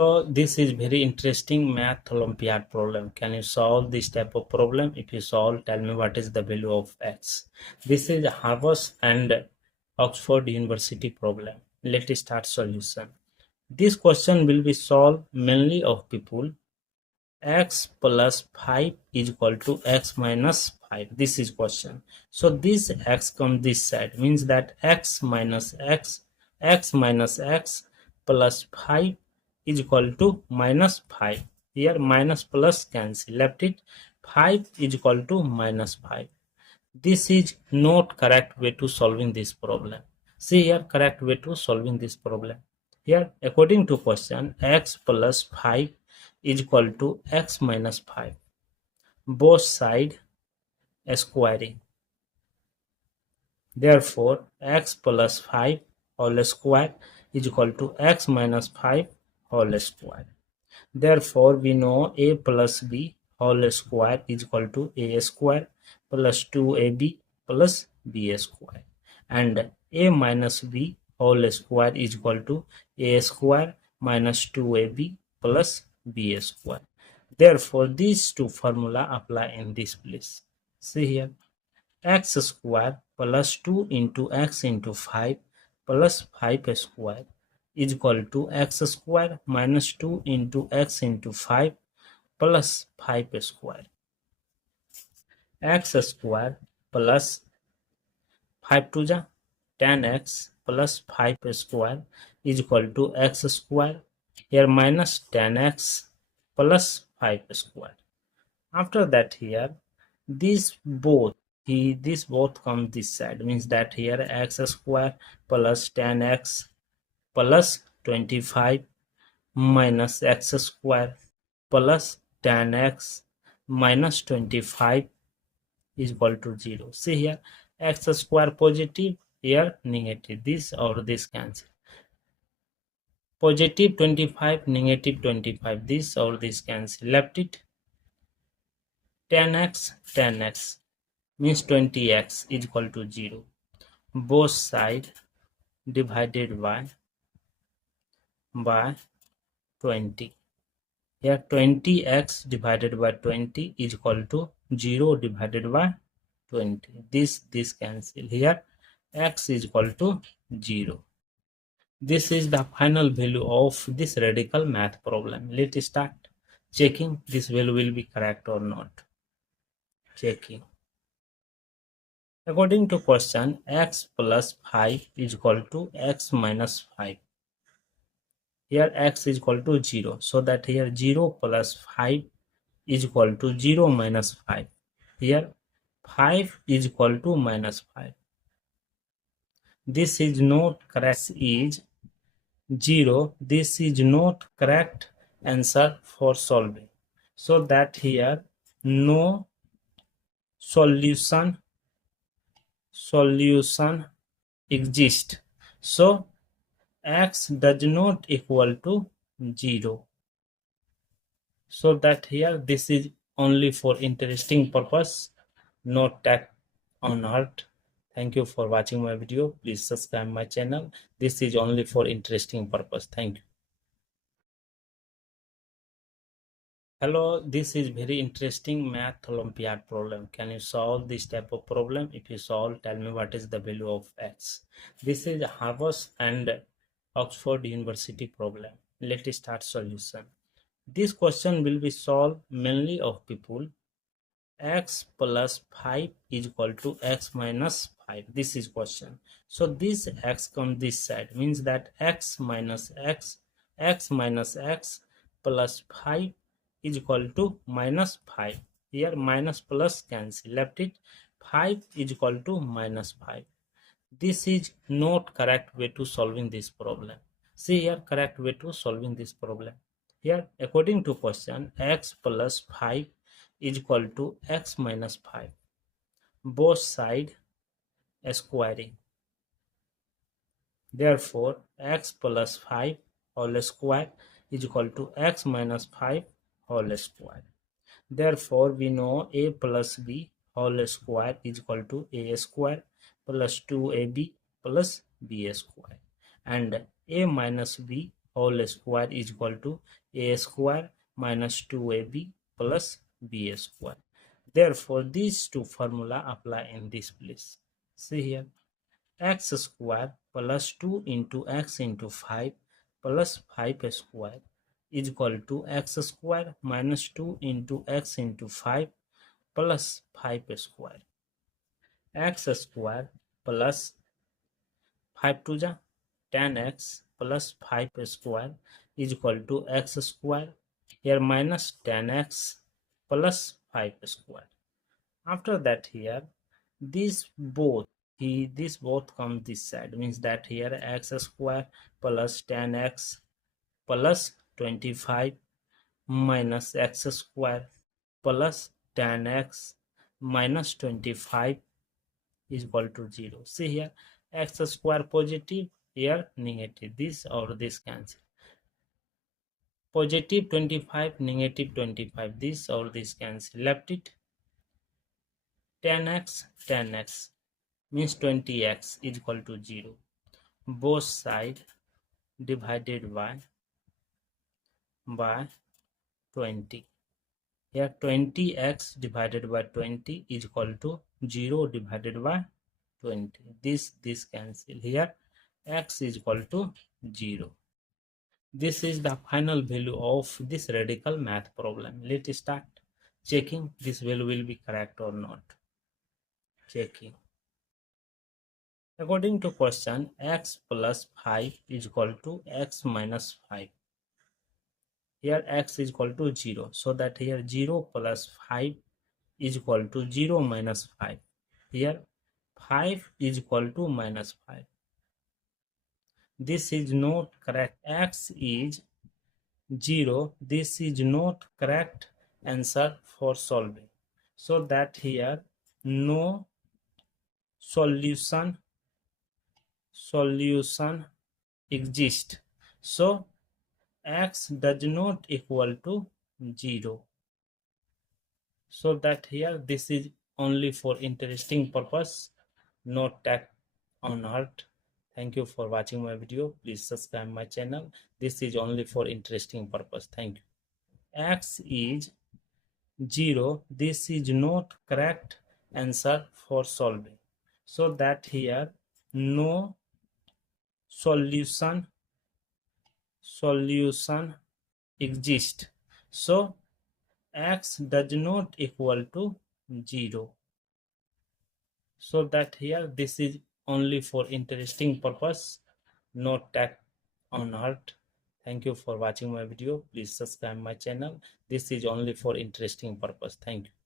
So this is very interesting Math Olympiad problem. Can you solve this type of problem? If you solve, tell me what is the value of x. This is Harvard and Oxford University problem. Let's start solution. This question will be solved mainly of people. X plus 5 is equal to x minus 5. This is question. So this x comes this side, means that x minus x plus 5 is equal to minus 5. Here minus plus cancel, left it 5 is equal to minus 5. This is not correct way to solving this problem. See here, correct way to solving this problem. Here, according to question, x plus 5 is equal to x minus 5. Both side squaring. Therefore, x plus 5 whole square is equal to x minus 5 whole square. Therefore, we know a plus b whole square is equal to a square plus 2ab plus b square, and a minus b whole square is equal to a square minus 2ab plus b square. Therefore, these two formula apply in this place. See here, x square plus 2 into x into 5 plus 5 square is equal to x square minus 2 into x into 5 plus 5 square. X square plus 5 to the 10x plus 5 square is equal to x square. Here minus 10x plus 5 square. After that, here this both come this side, means that here x square plus 10x plus 25 minus x square plus 10x minus 25 is equal to 0. See here, x square positive, here negative, this or this cancel. Positive 25, negative 25, this or this cancel, left it 10x means 20x is equal to 0. Both side divided by 20. Here 20x divided by 20 is equal to 0 divided by 20. This cancel. Here x is equal to 0. This is the final value of this radical math problem. Let's start checking this value will be correct or not. Checking. According to question, x plus 5 is equal to x minus 5. Here x is equal to 0. So that here 0 plus 5 is equal to 0 minus 5. Here 5 is equal to minus 5. This is not correct, is 0. This is not correct answer for solving. So that here no solution exists. So x does not equal to 0. So that here this is only for interesting purpose, not that on heart. Thank you for watching my video. Please subscribe my channel. This is only for interesting purpose. Thank you. Hello, this is very interesting Math Olympiad problem. Can you solve this type of problem? If you solve, tell me what is the value of x. This is Harvard and Oxford University problem. Let's start solution. This question will be solved mainly of people. X plus 5 is equal to x minus 5. This is question. So this x comes this side, means that x minus x plus 5 is equal to minus 5. Here minus plus cancel, left it 5 is equal to minus 5. This is not correct way to solving this problem. See here, correct way to solving this problem. Here, according to question, x plus 5 is equal to x minus 5. Both side squaring. Therefore, x plus 5 whole square is equal to x minus 5 whole square. Therefore, we know a plus b whole square is equal to a square plus 2ab plus b square, and a minus b whole square is equal to a square minus 2ab plus b square. Therefore, these two formula apply in this place. See here, x square plus 2 into x into 5 plus 5 square is equal to x square minus 2 into x into 5 plus 5 square. X square plus 5 to the 10x plus 5 square is equal to x square, here minus 10x plus 5 square. After that, here this both come this side, means that here x square plus 10x plus 25 minus x square plus 10x minus 25 is equal to 0. See here, x square positive, here negative, this or this cancel. Positive 25, negative 25, this or this cancel. Left it 10x means 20x is equal to 0. Both side divided by 20. Here 20x divided by 20 is equal to 0 divided by 20. This cancel. Here x is equal to 0. This is the final value of this radical math problem. Let's start checking this value will be correct or not. Checking. According to question, x plus 5 is equal to x minus 5. Here x is equal to 0. So that here 0 plus 5 is equal to 0 minus 5. Here 5 is equal to minus 5. This is not correct. X is 0. This is not correct answer for solving. So that here no solution exists. So x does not equal to 0. So that here this is only for interesting purpose, not tax on heart. Thank you for watching my video. Please subscribe my channel. This is only for interesting purpose. Thank you. X is 0. This is not correct answer for solving. So that here no solution exists. So x does not equal to 0. So that here this is only for interesting purpose, not tax on heart. Thank you for watching my video. Please subscribe my channel. This is only for interesting purpose. Thank you.